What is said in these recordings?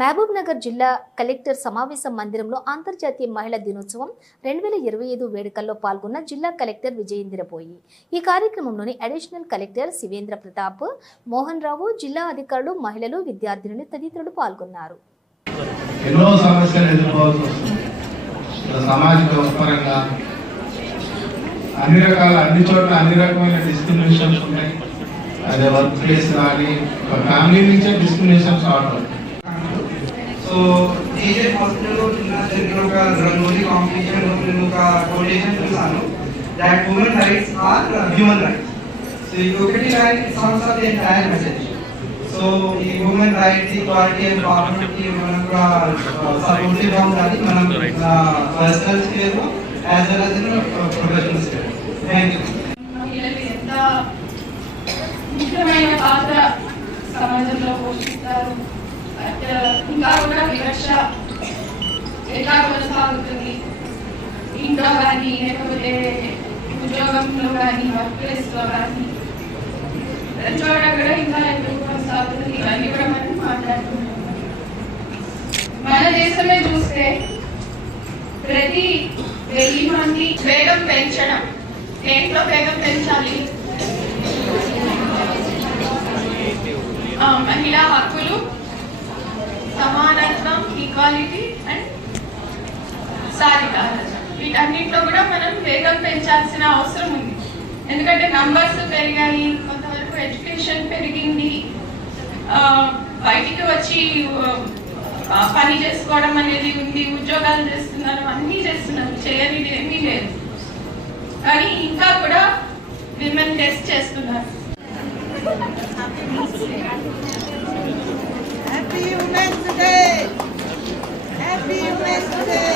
మహబూబ్ నగర్ జిల్లా కలెక్టర్ సమావేశ మందిరంలో అంతర్జాతీయ మహిళా దినోత్సవం రెండు వేల ఇరవై ఐదు వేడుకల్లో పాల్గొన్న జిల్లా కలెక్టర్ విజయేంద్రపోయి ఈ కార్యక్రమంలోని అడిషనల్ కలెక్టర్ శివేంద్ర ప్రతాప్ మోహన్ రావు జిల్లా అధికారులు మహిళలు విద్యార్థినులు తదితరులు పాల్గొన్నారు. ఎన్నో సమస్యలు ఎదుర్కోవాల్సి వస్తుంది. సామాజిక పరంగా అన్ని రకాల అన్ని చోట్ల అన్ని రకమైన డిస్క్రిమినేషన్స్ ఉన్నాయి. అదే వర్క్ ప్లేస్ కానీ ఫ్యామిలీ నుంచే డిస్క్రిమినేషన్స్ స్టార్ట్ అవుతాయి సో డీజే హాస్పిటల్లో చిన్న జరిగిన ఒక రంగోలీ కాంపిటీషన్ నేను ఒక కొటేషన్ చూసాను that human rights are human rights so ఈ ఒకటి line sums up the entire message so ఈ human rights equality and parliament మనం కూడా సపోర్టివ్గా ఉండాలి మనం personal space as well as professional space thank you ముఖ్యమైన పాత్ర సమాజంలో పోషిస్తారు? ఇంకా కూడా వివక్ష ఎట్లా కొనసాగుతుంది ఇంట్లో కానీ లేకపోతే ఉద్యోగంలో కానీ వర్క్ ప్లేస్లో కానీ ప్రతి చోట కూడా ఇంకా ఎందుకు కొనసాగుతుంది ఇవన్నీ కూడా మనం మాట్లాడుకుంటున్నాం మన దేశమే చూస్తే ప్రతి వెయ్యి మంది వేగం పెంచడం దేంట్లో వేగం పెంచాలి మహిళా హక్కులు సమానత్వం ఈక్వాలిటీ అండ్ సాధికారత వీటన్నింటిలో కూడా మనం వేగం పెంచాల్సిన అవసరం ఉంది. ఎందుకంటే నంబర్స్ పెరిగాయి కొంతవరకు ఎడ్యుకేషన్ పెరిగింది. బయటికి వచ్చి పని చేసుకోవడం అనేది ఉంది ఉద్యోగాలు చేస్తున్నారు అన్నీ చేస్తున్నారు. చేయని ఏమీ లేదు. కానీ ఇంకా కూడా విమెన్ టెస్ట్ చేస్తున్నారు. Happy Women's Day! Happy Women's Day!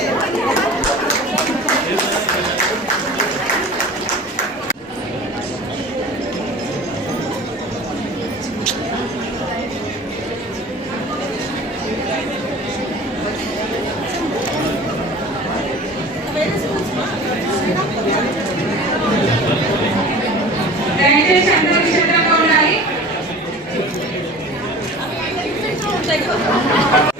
Thank you, どうも。